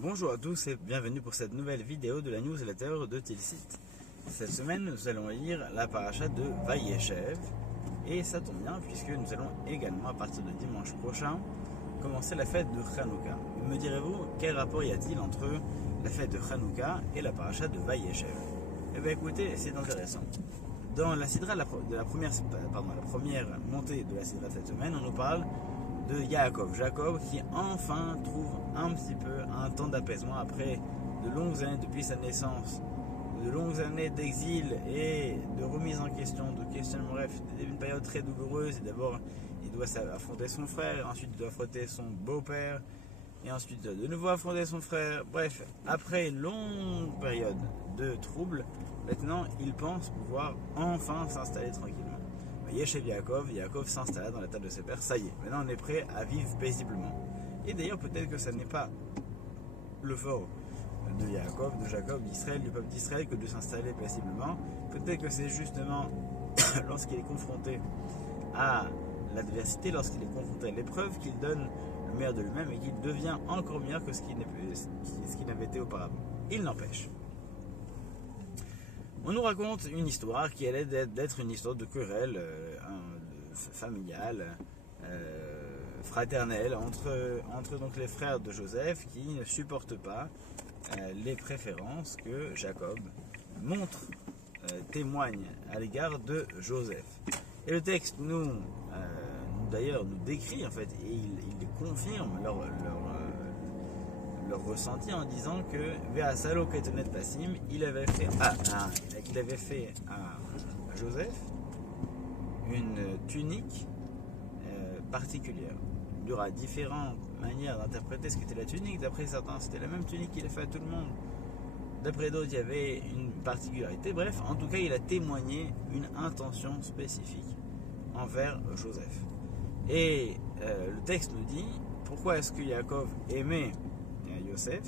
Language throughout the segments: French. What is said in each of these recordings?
Bonjour à tous et bienvenue pour cette nouvelle vidéo de la newsletter de Tilsit. Cette semaine, nous allons lire la paracha de Vayeshev et ça tombe bien puisque nous allons également, à partir de dimanche prochain, commencer la fête de Hanouka. Me direz-vous, quel rapport y a-t-il entre la fête de Hanouka et la paracha de Vayeshev? Eh bien écoutez, c'est intéressant. Dans la sidra la première montée de la sidra de cette semaine, on nous parle de Yaakov, Jacob qui enfin trouve un petit peu un temps d'apaisement après de longues années depuis sa naissance, de longues années d'exil et de remise en question, de questionnement, bref, une période très douloureuse. Et d'abord, il doit affronter son frère, ensuite il doit affronter son beau-père, et ensuite de nouveau affronter son frère. Bref, après une longue période de troubles, maintenant il pense pouvoir enfin s'installer tranquillement. Yeshev Yaakov s'installa dans la table de ses pères, ça y est, maintenant on est prêt à vivre paisiblement. Et d'ailleurs peut-être que ça n'est pas le fort de Yaakov, de Jacob, d'Israël, du peuple d'Israël que de s'installer paisiblement. Peut-être que c'est justement lorsqu'il est confronté à l'adversité, lorsqu'il est confronté à l'épreuve, qu'il donne le meilleur de lui-même et qu'il devient encore meilleur que ce qu'il n'avait été auparavant. Il n'empêche. On nous raconte une histoire qui allait d'être une histoire de querelle familiale, fraternelle, entre donc les frères de Joseph qui ne supportent pas les préférences que Jacob témoigne à l'égard de Joseph. Et le texte nous décrit en fait, et il confirme leur ressenti en disant que Ve'asalo Ketenet Passim, il avait fait à Joseph une tunique particulière. Il y aura différentes manières d'interpréter ce qu'était la tunique. D'après certains, c'était la même tunique qu'il a fait à tout le monde. D'après d'autres, il y avait une particularité. Bref, en tout cas, il a témoigné une intention spécifique envers Joseph. Et le texte nous dit pourquoi est-ce que Yaakov aimait Yosef,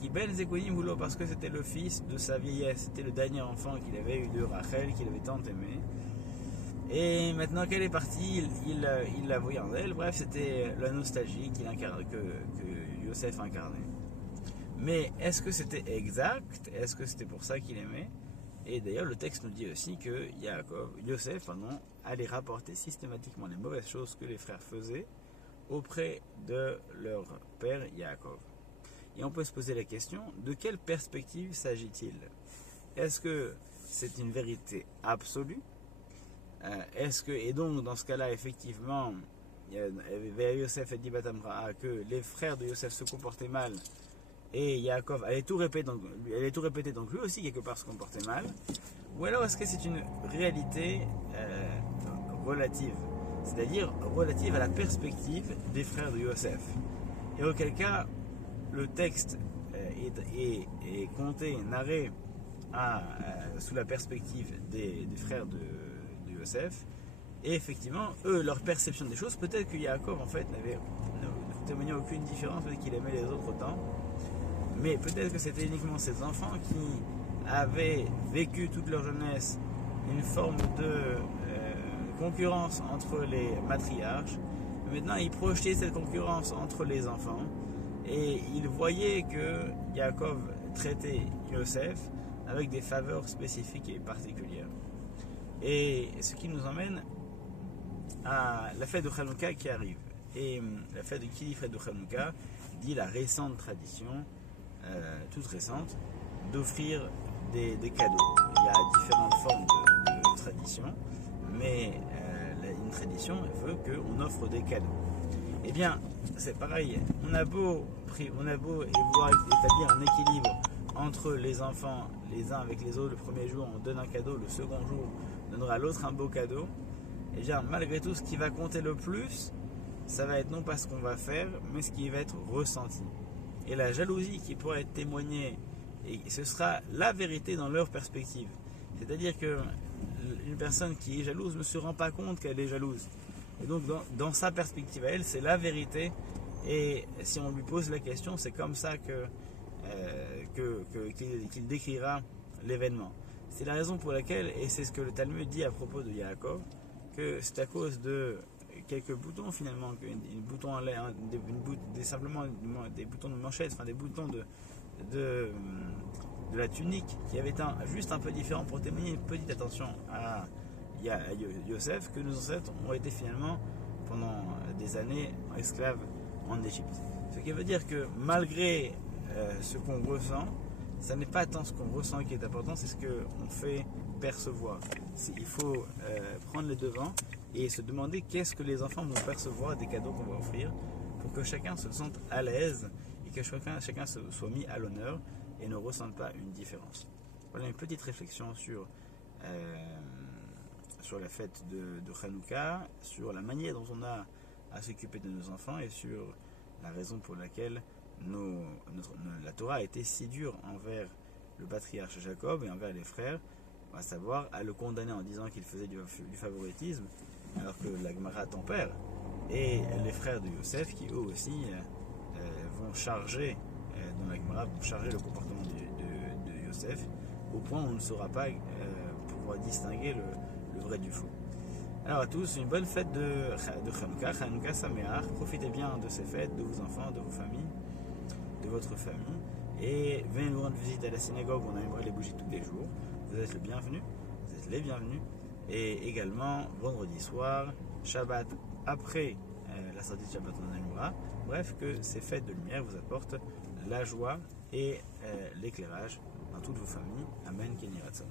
qui ben Zekonim voulait, parce que c'était le fils de sa vieillesse, c'était le dernier enfant qu'il avait eu de Rachel, qu'il avait tant aimé. Et maintenant qu'elle est partie, il la voyait en elle. Bref, c'était la nostalgie que Yosef incarnait. Mais est-ce que c'était exact? Est-ce que c'était pour ça qu'il aimait? Et d'ailleurs, le texte nous dit aussi que Yosef allait rapporter systématiquement les mauvaises choses que les frères faisaient auprès de leur père Yaakov. Et on peut se poser la question, de quelle perspective s'agit-il? Est-ce que c'est une vérité absolue? Et donc dans ce cas-là, effectivement, Yosef a dit Batamra que les frères de Yosef se comportaient mal et Yaakov allait tout répéter, donc lui aussi quelque part se comportait mal? Ou alors est-ce que c'est une réalité relative, c'est-à-dire relative à la perspective des frères de Yosef? Et auquel cas, le texte est compté, narré sous la perspective des frères de Yosef. Et effectivement, eux, leur perception des choses, peut-être que Yaakov en fait ne témoignait aucune différence, peut-être qu'il aimait les autres autant, mais peut-être que c'était uniquement ces enfants qui avaient vécu toute leur jeunesse une forme de concurrence entre les matriarches. Maintenant, ils projetaient cette concurrence entre les enfants et ils voyaient que Yaakov traitait Yosef avec des faveurs spécifiques et particulières. Et ce qui nous emmène à la fête de Hanouka qui arrive. Et la fête de Hanouka dit la récente tradition, toute récente, d'offrir des cadeaux. Il y a différentes formes de tradition, mais une tradition veut qu'on offre des cadeaux. Eh bien, c'est pareil, on a beau vouloir établir un équilibre entre les enfants, les uns avec les autres. Le premier jour, on donne un cadeau, le second jour, on donnera à l'autre un beau cadeau. Et bien, malgré tout, ce qui va compter le plus, ça va être non pas ce qu'on va faire, mais ce qui va être ressenti. Et la jalousie qui pourra être témoignée, et ce sera la vérité dans leur perspective. C'est-à-dire qu'une personne qui est jalouse ne se rend pas compte qu'elle est jalouse. Et donc, dans sa perspective à elle, c'est la vérité. Et si on lui pose la question, c'est comme ça qu'il décrira l'événement. C'est la raison pour laquelle, et c'est ce que le Talmud dit à propos de Yaakov, que c'est à cause quelques boutons finalement, une bouton à l'air, simplement des boutons de manchette, enfin des boutons de la tunique qui avait juste un peu différent pour témoigner une petite attention à Yosef, que nos ancêtres ont été finalement pendant des années esclaves en Égypte. Ce qui veut dire que malgré ce qu'on ressent, ce n'est pas tant ce qu'on ressent qui est important, c'est ce qu'on fait percevoir. Il faut prendre les devants et se demander qu'est-ce que les enfants vont percevoir des cadeaux qu'on va offrir pour que chacun se sente à l'aise et que chacun soit mis à l'honneur et ne ressente pas une différence. Voilà une petite réflexion sur la fête de Hanouka, sur la manière dont on a à s'occuper de nos enfants et sur la raison pour laquelle la Torah a été si dure envers le patriarche Jacob et envers les frères, à savoir à le condamner en disant qu'il faisait du favoritisme, alors que la Gemara tempère, et les frères de Yosef qui eux aussi vont charger, dans la Gemara, vont charger le comportement de Yosef, au point où on ne saura pas pouvoir distinguer le vrai du faux. Alors à tous, une bonne fête de Hanouka, Hanouka Sameach, profitez bien de ces fêtes, de vos enfants, de vos familles, de votre famille, et venez nous rendre visite à la synagogue, on allumera les bougies tous les jours, vous êtes les bienvenus, et également vendredi soir, Shabbat après la sortie de Shabbat on allumera, bref que ces fêtes de lumière vous apportent la joie et l'éclairage dans toutes vos familles. Amen, Kenny Ratzon.